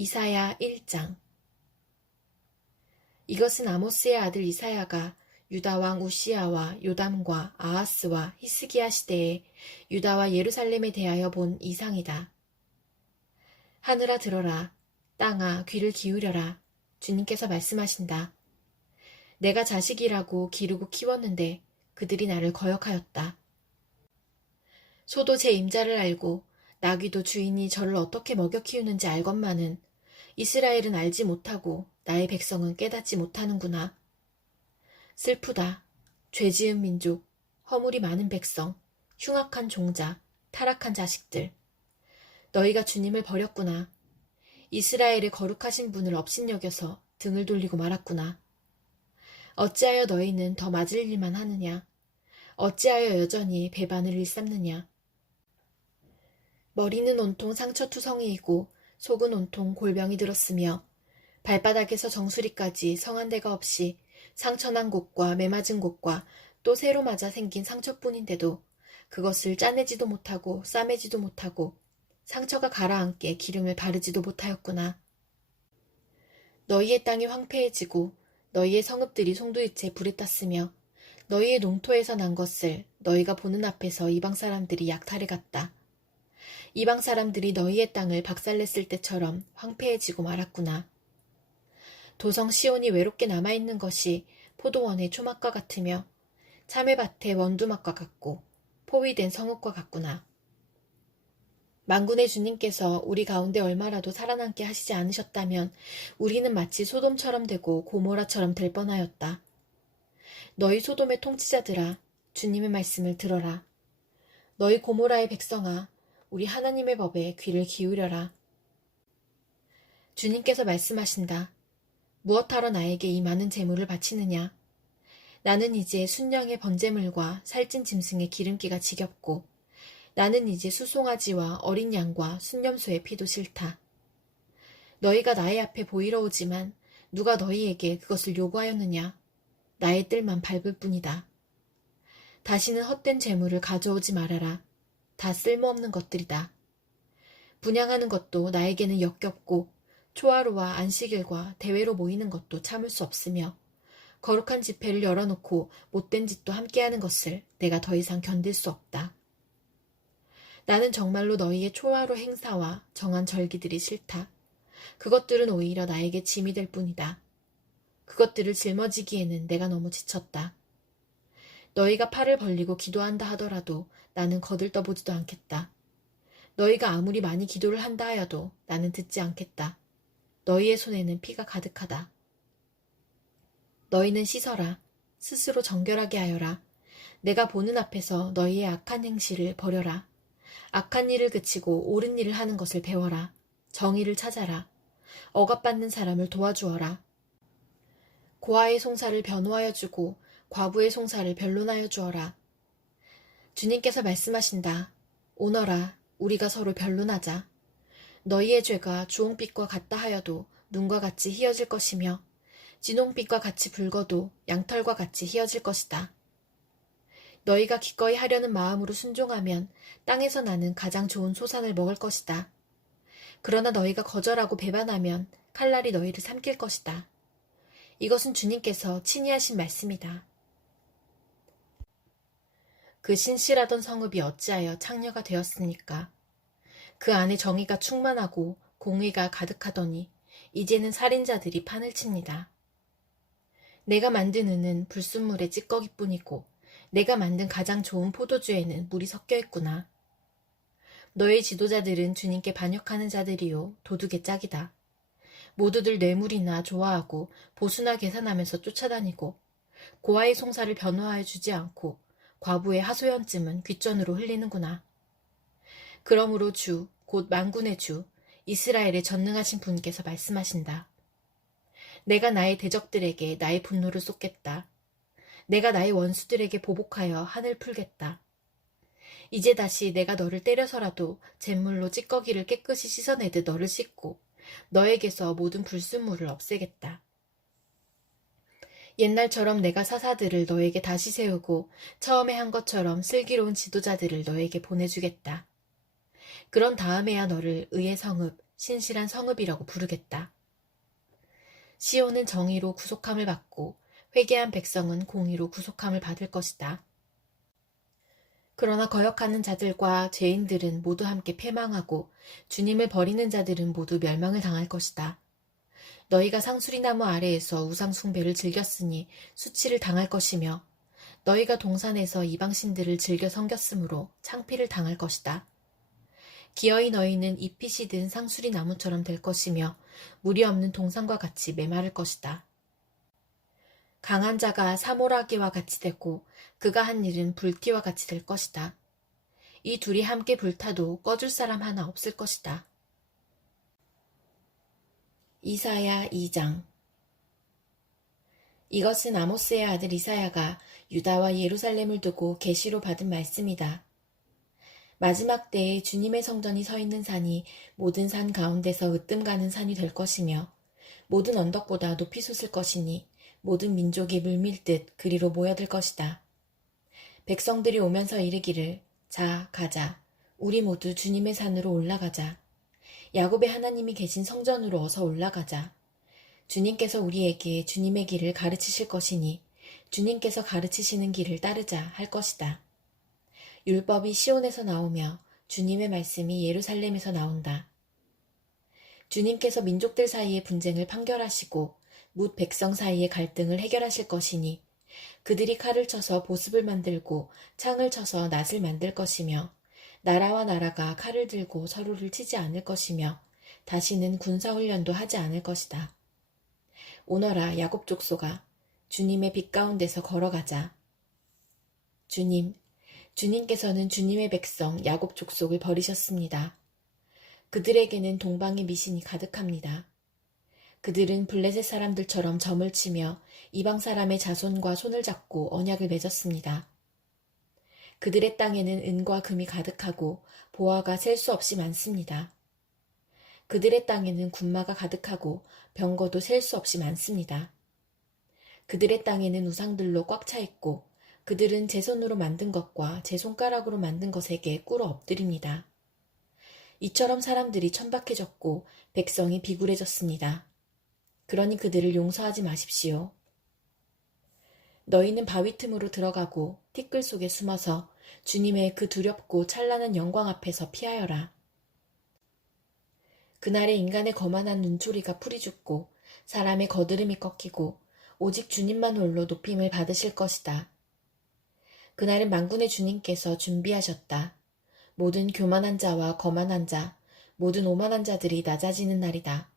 이사야 1장. 이것은 아모스의 아들 이사야가 유다 왕 우시야와 요담과 아하스와 히스기야 시대에 유다와 예루살렘에 대하여 본 이상이다. 하늘아 들어라, 땅아 귀를 기울여라. 주님께서 말씀하신다. 내가 자식이라고 기르고 키웠는데 그들이 나를 거역하였다. 소도 제 임자를 알고 나귀도 주인이 저를 어떻게 먹여 키우는지 알건만은 이스라엘은 알지 못하고 나의 백성은 깨닫지 못하는구나. 슬프다. 죄지은 민족, 허물이 많은 백성, 흉악한 종자, 타락한 자식들. 너희가 주님을 버렸구나. 이스라엘의 거룩하신 분을 업신여겨서 등을 돌리고 말았구나. 어찌하여 너희는 더 맞을 일만 하느냐? 어찌하여 여전히 배반을 일삼느냐? 머리는 온통 상처투성이이고 속은 온통 골병이 들었으며 발바닥에서 정수리까지 성한 데가 없이 상처난 곳과 매맞은 곳과 또 새로 맞아 생긴 상처뿐인데도 그것을 짜내지도 못하고 싸매지도 못하고 상처가 가라앉게 기름을 바르지도 못하였구나. 너희의 땅이 황폐해지고 너희의 성읍들이 송두리째 불에 탔으며 너희의 농토에서 난 것을 너희가 보는 앞에서 이방 사람들이 약탈해 갔다. 이방 사람들이 너희의 땅을 박살냈을 때처럼 황폐해지고 말았구나. 도성 시온이 외롭게 남아있는 것이 포도원의 초막과 같으며 참외밭의 원두막과 같고 포위된 성읍과 같구나. 만군의 주님께서 우리 가운데 얼마라도 살아남게 하시지 않으셨다면 우리는 마치 소돔처럼 되고 고모라처럼 될 뻔하였다. 너희 소돔의 통치자들아, 주님의 말씀을 들어라. 너희 고모라의 백성아, 우리 하나님의 법에 귀를 기울여라. 주님께서 말씀하신다. 무엇하러 나에게 이 많은 재물을 바치느냐? 나는 이제 순양의 번제물과 살찐 짐승의 기름기가 지겹고 나는 이제 수송아지와 어린 양과 순념소의 피도 싫다. 너희가 나의 앞에 보이러 오지만 누가 너희에게 그것을 요구하였느냐? 나의 뜰만 밟을 뿐이다. 다시는 헛된 재물을 가져오지 말아라. 다 쓸모없는 것들이다. 분향하는 것도 나에게는 역겹고 초하루와 안식일과 대회로 모이는 것도 참을 수 없으며 거룩한 집회를 열어놓고 못된 짓도 함께하는 것을 내가 더 이상 견딜 수 없다. 나는 정말로 너희의 초하루 행사와 정한 절기들이 싫다. 그것들은 오히려 나에게 짐이 될 뿐이다. 그것들을 짊어지기에는 내가 너무 지쳤다. 너희가 팔을 벌리고 기도한다 하더라도 나는 거들떠보지도 않겠다. 너희가 아무리 많이 기도를 한다 하여도 나는 듣지 않겠다. 너희의 손에는 피가 가득하다. 너희는 씻어라. 스스로 정결하게 하여라. 내가 보는 앞에서 너희의 악한 행실을 버려라. 악한 일을 그치고 옳은 일을 하는 것을 배워라. 정의를 찾아라. 억압받는 사람을 도와주어라. 고아의 송사를 변호하여 주고 과부의 송사를 변론하여 주어라. 주님께서 말씀하신다. 오너라, 우리가 서로 변론하자. 너희의 죄가 주홍빛과 같다 하여도 눈과 같이 희어질 것이며 진홍빛과 같이 붉어도 양털과 같이 희어질 것이다. 너희가 기꺼이 하려는 마음으로 순종하면 땅에서 나는 가장 좋은 소산을 먹을 것이다. 그러나 너희가 거절하고 배반하면 칼날이 너희를 삼킬 것이다. 이것은 주님께서 친히 하신 말씀이다. 그 신실하던 성읍이 어찌하여 창녀가 되었습니까? 그 안에 정의가 충만하고 공의가 가득하더니 이제는 살인자들이 판을 칩니다. 내가 만든 은은 불순물의 찌꺼기뿐이고 내가 만든 가장 좋은 포도주에는 물이 섞여 있구나. 너의 지도자들은 주님께 반역하는 자들이요 도둑의 짝이다. 모두들 뇌물이나 좋아하고 보수나 계산하면서 쫓아다니고 고아의 송사를 변호하여 주지 않고 과부의 하소연쯤은 귓전으로 흘리는구나. 그러므로 주, 곧 만군의 주, 이스라엘의 전능하신 분께서 말씀하신다. 내가 나의 대적들에게 나의 분노를 쏟겠다. 내가 나의 원수들에게 보복하여 한을 풀겠다. 이제 다시 내가 너를 때려서라도 잿물로 찌꺼기를 깨끗이 씻어내듯 너를 씻고 너에게서 모든 불순물을 없애겠다. 옛날처럼 내가 사사들을 너에게 다시 세우고 처음에 한 것처럼 슬기로운 지도자들을 너에게 보내주겠다. 그런 다음에야 너를 의의 성읍, 신실한 성읍이라고 부르겠다. 시온은 정의로 구속함을 받고 회개한 백성은 공의로 구속함을 받을 것이다. 그러나 거역하는 자들과 죄인들은 모두 함께 패망하고 주님을 버리는 자들은 모두 멸망을 당할 것이다. 너희가 상수리나무 아래에서 우상 숭배를 즐겼으니 수치를 당할 것이며 너희가 동산에서 이방신들을 즐겨 섬겼으므로 창피를 당할 것이다. 기어이 너희는 잎이 시든 상수리나무처럼 될 것이며 물이 없는 동산과 같이 메마를 것이다. 강한 자가 사모라기와 같이 되고 그가 한 일은 불티와 같이 될 것이다. 이 둘이 함께 불타도 꺼줄 사람 하나 없을 것이다. 이사야 2장. 이것은 아모스의 아들 이사야가 유다와 예루살렘을 두고 계시로 받은 말씀이다. 마지막 때에 주님의 성전이 서 있는 산이 모든 산 가운데서 으뜸 가는 산이 될 것이며 모든 언덕보다 높이 솟을 것이니 모든 민족이 물밀듯 그리로 모여들 것이다. 백성들이 오면서 이르기를 자 가자 우리 모두 주님의 산으로 올라가자. 야곱의 하나님이 계신 성전으로 어서 올라가자. 주님께서 우리에게 주님의 길을 가르치실 것이니 주님께서 가르치시는 길을 따르자 할 것이다. 율법이 시온에서 나오며 주님의 말씀이 예루살렘에서 나온다. 주님께서 민족들 사이의 분쟁을 판결하시고 뭇 백성 사이의 갈등을 해결하실 것이니 그들이 칼을 쳐서 보습을 만들고 창을 쳐서 낫을 만들 것이며 나라와 나라가 칼을 들고 서로를 치지 않을 것이며 다시는 군사훈련도 하지 않을 것이다. 오너라 야곱 족속아 주님의 빛 가운데서 걸어가자. 주님께서는 주님의 백성 야곱 족속을 버리셨습니다. 그들에게는 동방의 미신이 가득합니다. 그들은 블레셋 사람들처럼 점을 치며 이방 사람의 자손과 손을 잡고 언약을 맺었습니다. 그들의 땅에는 은과 금이 가득하고 보화가 셀 수 없이 많습니다. 그들의 땅에는 군마가 가득하고 병거도 셀 수 없이 많습니다. 그들의 땅에는 우상들로 꽉 차 있고 그들은 제 손으로 만든 것과 제 손가락으로 만든 것에게 꿇어 엎드립니다. 이처럼 사람들이 천박해졌고 백성이 비굴해졌습니다. 그러니 그들을 용서하지 마십시오. 너희는 바위 틈으로 들어가고 티끌 속에 숨어서 주님의 그 두렵고 찬란한 영광 앞에서 피하여라. 그날에 인간의 거만한 눈초리가 풀이 죽고 사람의 거드름이 꺾이고 오직 주님만 홀로 높임을 받으실 것이다. 그날은 만군의 주님께서 준비하셨다. 모든 교만한 자와 거만한 자, 모든 오만한 자들이 낮아지는 날이다.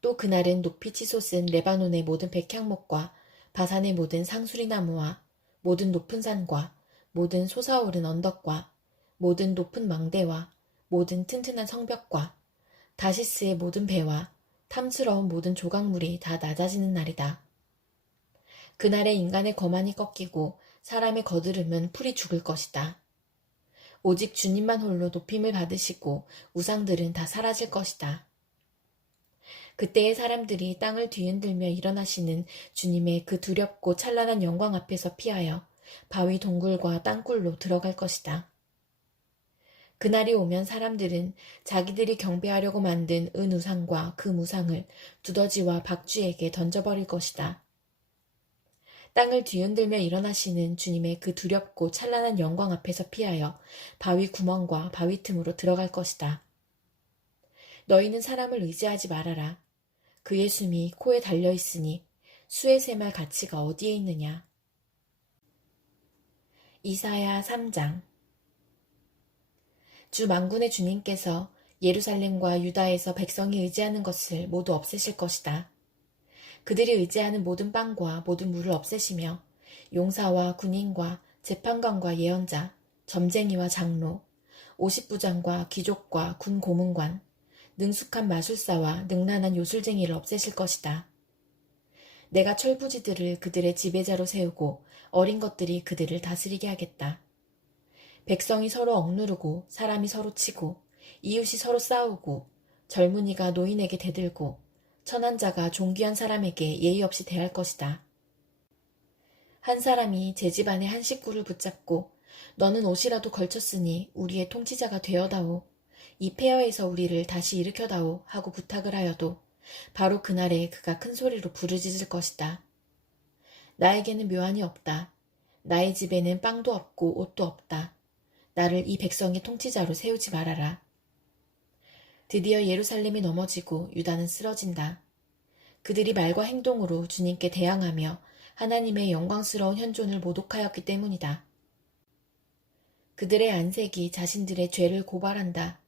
또 그날은 높이 치솟은 레바논의 모든 백향목과 바산의 모든 상수리나무와 모든 높은 산과 모든 솟아오른 언덕과 모든 높은 망대와 모든 튼튼한 성벽과 다시스의 모든 배와 탐스러운 모든 조각물이 다 낮아지는 날이다. 그날에 인간의 거만이 꺾이고 사람의 거드름은 풀이 죽을 것이다. 오직 주님만 홀로 높임을 받으시고 우상들은 다 사라질 것이다. 그때의 사람들이 땅을 뒤흔들며 일어나시는 주님의 그 두렵고 찬란한 영광 앞에서 피하여 바위 동굴과 땅굴로 들어갈 것이다. 그날이 오면 사람들은 자기들이 경배하려고 만든 은우상과 그 무상을 두더지와 박쥐에게 던져버릴 것이다. 땅을 뒤흔들며 일어나시는 주님의 그 두렵고 찬란한 영광 앞에서 피하여 바위 구멍과 바위 틈으로 들어갈 것이다. 너희는 사람을 의지하지 말아라. 그의 숨이 코에 달려있으니 수의 샘할 가치가 어디에 있느냐. 이사야 3장. 주 만군의 주님께서 예루살렘과 유다에서 백성이 의지하는 것을 모두 없애실 것이다. 그들이 의지하는 모든 빵과 모든 물을 없애시며 용사와 군인과 재판관과 예언자, 점쟁이와 장로, 50부장과 귀족과 군 고문관, 능숙한 마술사와 능란한 요술쟁이를 없애실 것이다. 내가 철부지들을 그들의 지배자로 세우고 어린 것들이 그들을 다스리게 하겠다. 백성이 서로 억누르고 사람이 서로 치고 이웃이 서로 싸우고 젊은이가 노인에게 대들고 천한 자가 존귀한 사람에게 예의 없이 대할 것이다. 한 사람이 제 집안의 한 식구를 붙잡고 너는 옷이라도 걸쳤으니 우리의 통치자가 되어다오. 이 폐허에서 우리를 다시 일으켜다오 하고 부탁을 하여도 바로 그날에 그가 큰 소리로 부르짖을 것이다. 나에게는 묘안이 없다. 나의 집에는 빵도 없고 옷도 없다. 나를 이 백성의 통치자로 세우지 말아라. 드디어 예루살렘이 넘어지고 유다는 쓰러진다. 그들이 말과 행동으로 주님께 대항하며 하나님의 영광스러운 현존을 모독하였기 때문이다. 그들의 안색이 자신들의 죄를 고발한다.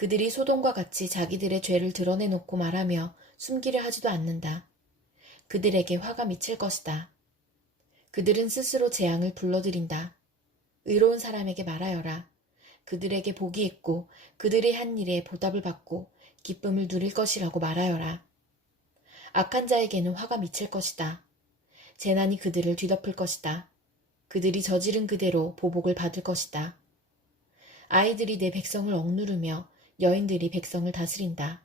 그들이 소돔과 같이 자기들의 죄를 드러내놓고 말하며 숨기려 하지도 않는다. 그들에게 화가 미칠 것이다. 그들은 스스로 재앙을 불러들인다. 의로운 사람에게 말하여라. 그들에게 복이 있고 그들이 한 일에 보답을 받고 기쁨을 누릴 것이라고 말하여라. 악한 자에게는 화가 미칠 것이다. 재난이 그들을 뒤덮을 것이다. 그들이 저지른 그대로 보복을 받을 것이다. 아이들이 내 백성을 억누르며 여인들이 백성을 다스린다.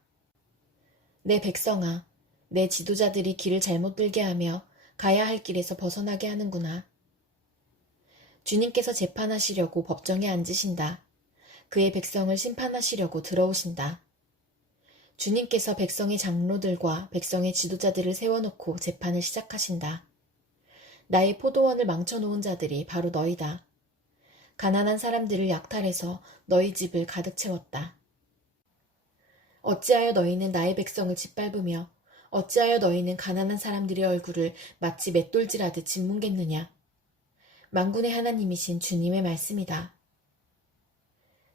내 백성아, 내 지도자들이 길을 잘못 들게 하며 가야 할 길에서 벗어나게 하는구나. 주님께서 재판하시려고 법정에 앉으신다. 그의 백성을 심판하시려고 들어오신다. 주님께서 백성의 장로들과 백성의 지도자들을 세워놓고 재판을 시작하신다. 나의 포도원을 망쳐놓은 자들이 바로 너희다. 가난한 사람들을 약탈해서 너희 집을 가득 채웠다. 어찌하여 너희는 나의 백성을 짓밟으며 어찌하여 너희는 가난한 사람들의 얼굴을 마치 맷돌질하듯 짓뭉갰느냐. 만군의 하나님이신 주님의 말씀이다.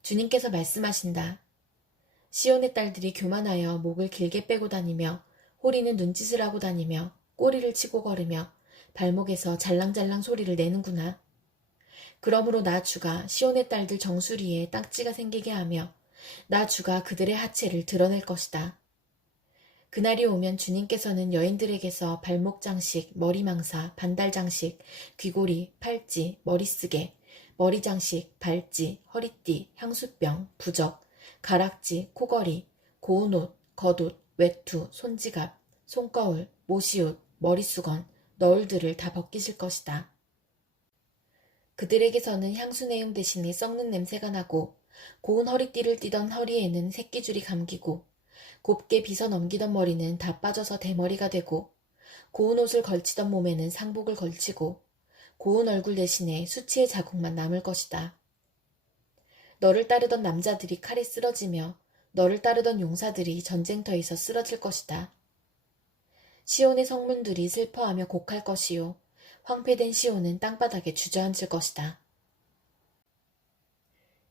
주님께서 말씀하신다. 시온의 딸들이 교만하여 목을 길게 빼고 다니며 호리는 눈짓을 하고 다니며 꼬리를 치고 걸으며 발목에서 잘랑잘랑 소리를 내는구나. 그러므로 나 주가 시온의 딸들 정수리에 딱지가 생기게 하며 나 주가 그들의 하체를 드러낼 것이다. 그날이 오면 주님께서는 여인들에게서 발목 장식, 머리 망사, 반달 장식, 귀고리, 팔찌, 머리쓰개, 머리 장식, 발찌, 허리띠, 향수병, 부적, 가락지, 코걸이, 고운 옷, 겉옷, 외투, 손지갑, 손거울, 모시옷, 머리수건, 너울들을 다 벗기실 것이다. 그들에게서는 향수내음 대신에 썩는 냄새가 나고 고운 허리띠를 띠던 허리에는 새끼줄이 감기고 곱게 빗어 넘기던 머리는 다 빠져서 대머리가 되고 고운 옷을 걸치던 몸에는 상복을 걸치고 고운 얼굴 대신에 수치의 자국만 남을 것이다. 너를 따르던 남자들이 칼에 쓰러지며 너를 따르던 용사들이 전쟁터에서 쓰러질 것이다. 시온의 성문들이 슬퍼하며 곡할 것이요 황폐된 시온은 땅바닥에 주저앉을 것이다.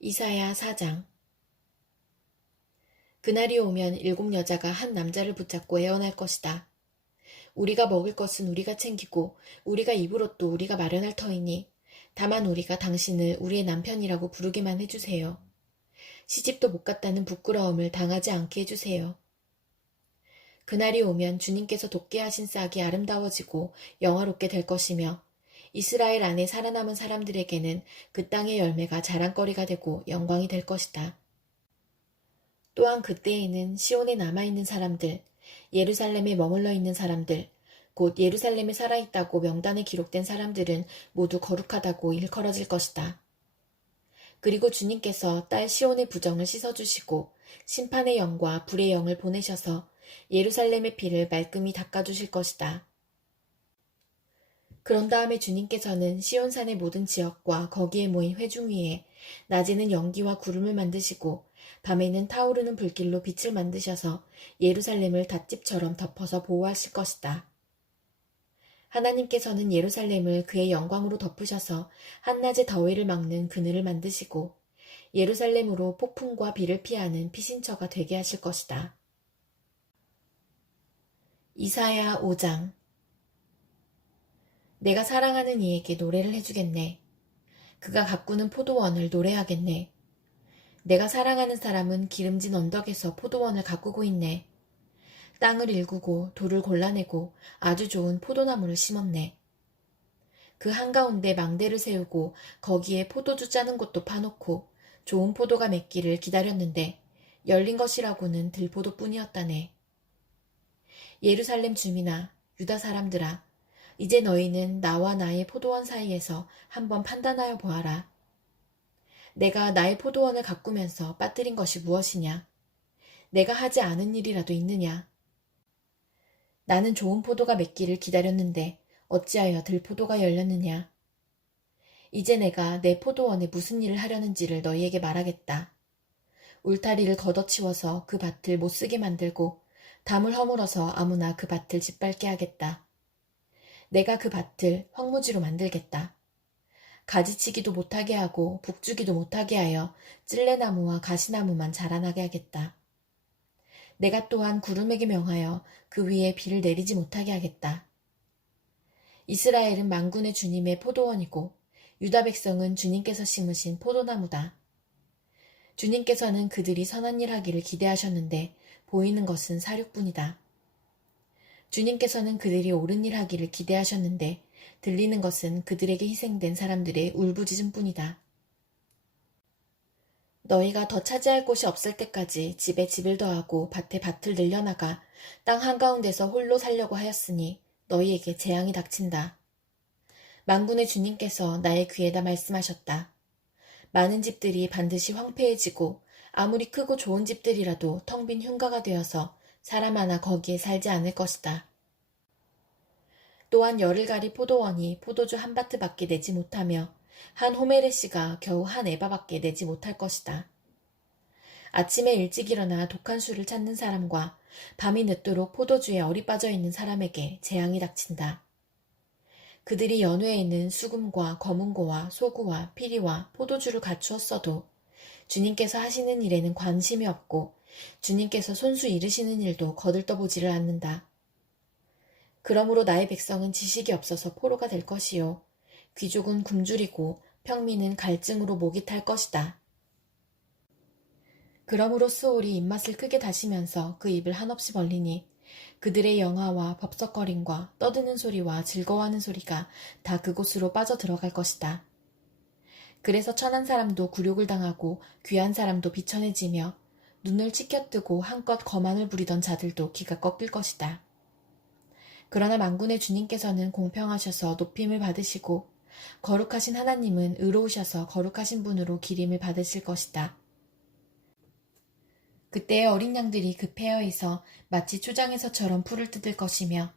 이사야 4장. 그날이 오면 7 여자가 한 남자를 붙잡고 애원할 것이다. 우리가 먹을 것은 우리가 챙기고 우리가 입을 옷도 우리가 마련할 터이니 다만 우리가 당신을 우리의 남편이라고 부르기만 해주세요. 시집도 못 갔다는 부끄러움을 당하지 않게 해주세요. 그날이 오면 주님께서 돋게 하신 싹이 아름다워지고 영화롭게 될 것이며 이스라엘 안에 살아남은 사람들에게는 그 땅의 열매가 자랑거리가 되고 영광이 될 것이다. 또한 그때에는 시온에 남아있는 사람들, 예루살렘에 머물러 있는 사람들, 곧 예루살렘에 살아있다고 명단에 기록된 사람들은 모두 거룩하다고 일컬어질 것이다. 그리고 주님께서 딸 시온의 부정을 씻어주시고 심판의 영과 불의 영을 보내셔서 예루살렘의 피를 말끔히 닦아주실 것이다. 그런 다음에 주님께서는 시온산의 모든 지역과 거기에 모인 회중 위에 낮에는 연기와 구름을 만드시고 밤에는 타오르는 불길로 빛을 만드셔서 예루살렘을 닷집처럼 덮어서 보호하실 것이다. 하나님께서는 예루살렘을 그의 영광으로 덮으셔서 한낮의 더위를 막는 그늘을 만드시고 예루살렘으로 폭풍과 비를 피하는 피신처가 되게 하실 것이다. 이사야 5장. 내가 사랑하는 이에게 노래를 해주겠네. 그가 가꾸는 포도원을 노래하겠네. 내가 사랑하는 사람은 기름진 언덕에서 포도원을 가꾸고 있네. 땅을 일구고 돌을 골라내고 아주 좋은 포도나무를 심었네. 그 한가운데 망대를 세우고 거기에 포도주 짜는 곳도 파놓고 좋은 포도가 맺기를 기다렸는데 열린 것이라고는 들포도뿐이었다네. 예루살렘 주민아, 유다 사람들아, 이제 너희는 나와 나의 포도원 사이에서 한번 판단하여 보아라. 내가 나의 포도원을 가꾸면서 빠뜨린 것이 무엇이냐? 내가 하지 않은 일이라도 있느냐? 나는 좋은 포도가 맺기를 기다렸는데 어찌하여 들포도가 열렸느냐? 이제 내가 내 포도원에 무슨 일을 하려는지를 너희에게 말하겠다. 울타리를 걷어치워서 그 밭을 못쓰게 만들고 담을 허물어서 아무나 그 밭을 짓밟게 하겠다. 내가 그 밭을 황무지로 만들겠다. 가지치기도 못하게 하고 북주기도 못하게 하여 찔레나무와 가시나무만 자라나게 하겠다. 내가 또한 구름에게 명하여 그 위에 비를 내리지 못하게 하겠다. 이스라엘은 만군의 주님의 포도원이고 유다 백성은 주님께서 심으신 포도나무다. 주님께서는 그들이 선한 일 하기를 기대하셨는데 보이는 것은 사륙뿐이다. 주님께서는 그들이 옳은 일 하기를 기대하셨는데 들리는 것은 그들에게 희생된 사람들의 울부짖음뿐이다. 너희가 더 차지할 곳이 없을 때까지 집에 집을 더하고 밭에 밭을 늘려나가 땅 한가운데서 홀로 살려고 하였으니 너희에게 재앙이 닥친다. 만군의 주님께서 나의 귀에다 말씀하셨다. 많은 집들이 반드시 황폐해지고 아무리 크고 좋은 집들이라도 텅 빈 흉가가 되어서 사람 하나 거기에 살지 않을 것이다. 또한 열을 가리 포도원이 포도주 한 바트밖에 내지 못하며 한 호메레시가 겨우 한 에바밖에 내지 못할 것이다. 아침에 일찍 일어나 독한 술을 찾는 사람과 밤이 늦도록 포도주에 얼이 빠져 있는 사람에게 재앙이 닥친다. 그들이 연회에 있는 수금과 검은고와 소구와 피리와 포도주를 갖추었어도 주님께서 하시는 일에는 관심이 없고 주님께서 손수 이르시는 일도 거들떠보지를 않는다. 그러므로 나의 백성은 지식이 없어서 포로가 될 것이요 귀족은 굶주리고 평민은 갈증으로 목이 탈 것이다. 그러므로 수올이 입맛을 크게 다시면서 그 입을 한없이 벌리니 그들의 영화와 법석거림과 떠드는 소리와 즐거워하는 소리가 다 그곳으로 빠져 들어갈 것이다. 그래서 천한 사람도 굴욕을 당하고 귀한 사람도 비천해지며 눈을 치켜뜨고 한껏 거만을 부리던 자들도 기가 꺾일 것이다. 그러나 만군의 주님께서는 공평하셔서 높임을 받으시고 거룩하신 하나님은 의로우셔서 거룩하신 분으로 기림을 받으실 것이다. 그때의 어린 양들이 그 폐허에서 마치 초장에서처럼 풀을 뜯을 것이며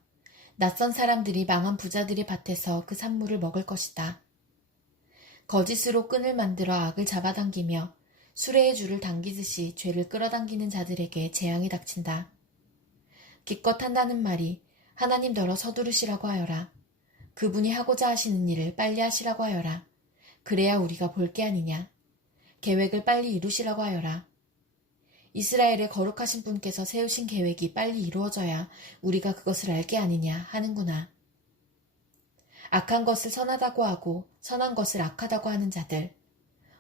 낯선 사람들이 망한 부자들의 밭에서 그 산물을 먹을 것이다. 거짓으로 끈을 만들어 악을 잡아당기며 수레의 줄을 당기듯이 죄를 끌어당기는 자들에게 재앙이 닥친다. 기껏 한다는 말이 하나님더러 서두르시라고 하여라. 그분이 하고자 하시는 일을 빨리 하시라고 하여라. 그래야 우리가 볼 게 아니냐. 계획을 빨리 이루시라고 하여라. 이스라엘의 거룩하신 분께서 세우신 계획이 빨리 이루어져야 우리가 그것을 알 게 아니냐 하는구나. 악한 것을 선하다고 하고 선한 것을 악하다고 하는 자들,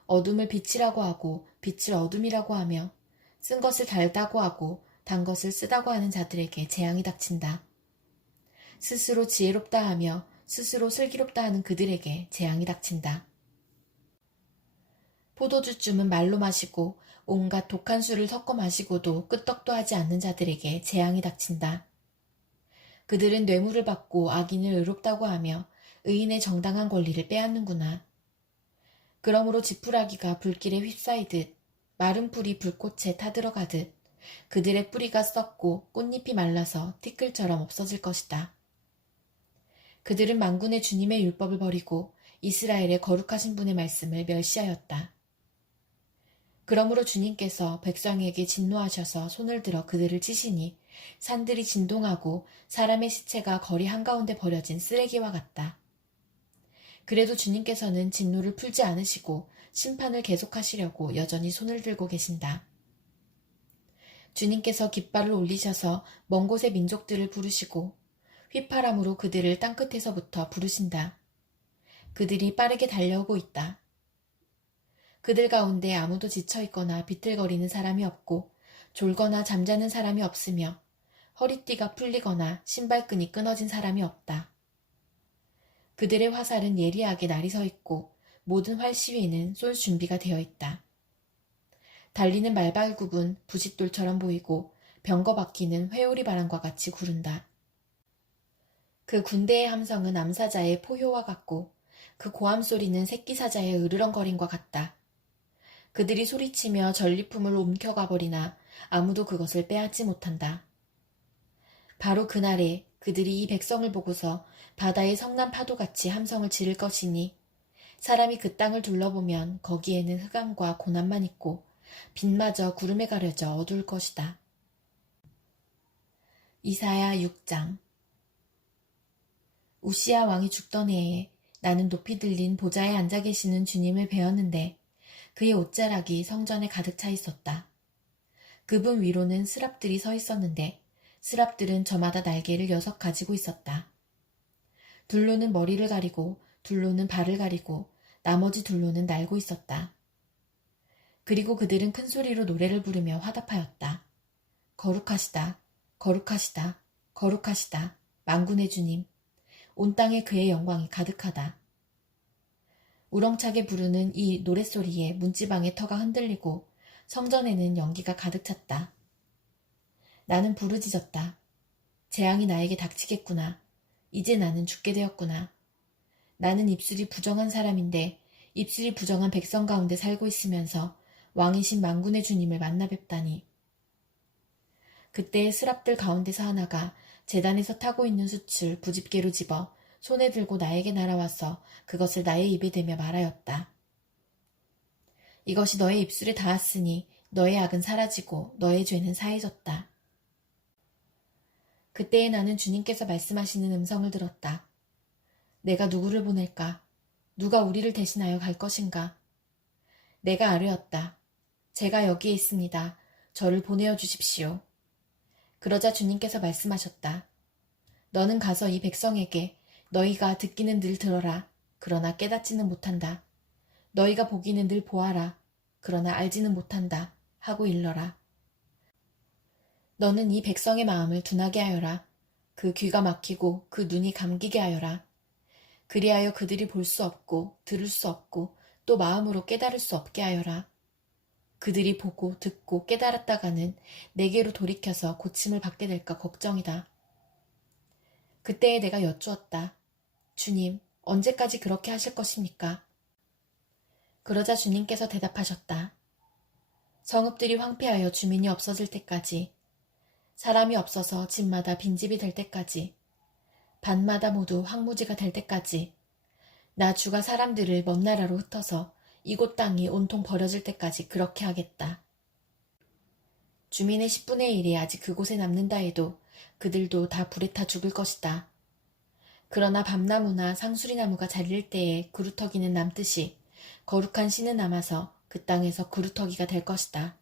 어둠을 빛이라고 하고 빛을 어둠이라고 하며 쓴 것을 달다고 하고 단 것을 쓰다고 하는 자들에게 재앙이 닥친다. 스스로 지혜롭다 하며 스스로 슬기롭다 하는 그들에게 재앙이 닥친다. 포도주쯤은 말로 마시고 온갖 독한 술을 섞어 마시고도 끄떡도 하지 않는 자들에게 재앙이 닥친다. 그들은 뇌물을 받고 악인을 의롭다고 하며 의인의 정당한 권리를 빼앗는구나. 그러므로 지푸라기가 불길에 휩싸이듯 마른 풀이 불꽃에 타들어가듯 그들의 뿌리가 썩고 꽃잎이 말라서 티끌처럼 없어질 것이다. 그들은 만군의 주님의 율법을 버리고 이스라엘의 거룩하신 분의 말씀을 멸시하였다. 그러므로 주님께서 백성에게 진노하셔서 손을 들어 그들을 치시니 산들이 진동하고 사람의 시체가 거리 한가운데 버려진 쓰레기와 같다. 그래도 주님께서는 진노를 풀지 않으시고 심판을 계속하시려고 여전히 손을 들고 계신다. 주님께서 깃발을 올리셔서 먼 곳의 민족들을 부르시고 휘파람으로 그들을 땅끝에서부터 부르신다. 그들이 빠르게 달려오고 있다. 그들 가운데 아무도 지쳐있거나 비틀거리는 사람이 없고 졸거나 잠자는 사람이 없으며 허리띠가 풀리거나 신발끈이 끊어진 사람이 없다. 그들의 화살은 예리하게 날이 서 있고 모든 활시위는 쏠 준비가 되어 있다. 달리는 말발굽은 부싯돌처럼 보이고 병거 바퀴는 회오리 바람과 같이 구른다. 그 군대의 함성은 암사자의 포효와 같고 그 고함 소리는 새끼 사자의 으르렁거림과 같다. 그들이 소리치며 전리품을 옮겨가 버리나 아무도 그것을 빼앗지 못한다. 바로 그날에 그들이 이 백성을 보고서 바다의 성난 파도같이 함성을 지를 것이니 사람이 그 땅을 둘러보면 거기에는 흑암과 고난만 있고 빛마저 구름에 가려져 어두울 것이다. 이사야 6장. 우시야 왕이 죽던 해에 나는 높이 들린 보좌에 앉아 계시는 주님을 배웠는데 그의 옷자락이 성전에 가득 차 있었다. 그분 위로는 스랍들이 서 있었는데 스랍들은 저마다 날개를 6 가지고 있었다. 둘로는 머리를 가리고 둘로는 발을 가리고 나머지 둘로는 날고 있었다. 그리고 그들은 큰 소리로 노래를 부르며 화답하였다. 거룩하시다, 거룩하시다, 거룩하시다, 만군의 주님. 온 땅에 그의 영광이 가득하다. 우렁차게 부르는 이 노랫소리에 문지방의 터가 흔들리고 성전에는 연기가 가득 찼다. 나는 부르짖었다. 재앙이 나에게 닥치겠구나. 이제 나는 죽게 되었구나. 나는 입술이 부정한 사람인데 입술이 부정한 백성 가운데 살고 있으면서 왕이신 만군의 주님을 만나 뵙다니. 그때 스랍들 가운데서 하나가 제단에서 타고 있는 숯을 부집개로 집어 손에 들고 나에게 날아와서 그것을 나의 입에 대며 말하였다. 이것이 너의 입술에 닿았으니 너의 악은 사라지고 너의 죄는 사해졌다. 그때에 나는 주님께서 말씀하시는 음성을 들었다. 내가 누구를 보낼까? 누가 우리를 대신하여 갈 것인가? 내가 아뢰었다. 제가 여기에 있습니다. 저를 보내어 주십시오. 그러자 주님께서 말씀하셨다. 너는 가서 이 백성에게 너희가 듣기는 늘 들어라. 그러나 깨닫지는 못한다. 너희가 보기는 늘 보아라. 그러나 알지는 못한다. 하고 일러라. 너는 이 백성의 마음을 둔하게 하여라. 그 귀가 막히고 그 눈이 감기게 하여라. 그리하여 그들이 볼 수 없고 들을 수 없고 또 마음으로 깨달을 수 없게 하여라. 그들이 보고 듣고 깨달았다가는 내게로 돌이켜서 고침을 받게 될까 걱정이다. 그때에 내가 여쭈었다. 주님, 언제까지 그렇게 하실 것입니까? 그러자 주님께서 대답하셨다. 성읍들이 황폐하여 주민이 없어질 때까지, 사람이 없어서 집마다 빈집이 될 때까지, 밭마다 모두 황무지가 될 때까지, 나 주가 사람들을 먼 나라로 흩어서 이곳 땅이 온통 버려질 때까지 그렇게 하겠다. 주민의 10분의 1이 아직 그곳에 남는다 해도 그들도 다 불에 타 죽을 것이다. 그러나 밤나무나 상수리나무가 잘릴 때에 그루터기는 남듯이 거룩한 씨는 남아서 그 땅에서 그루터기가 될 것이다.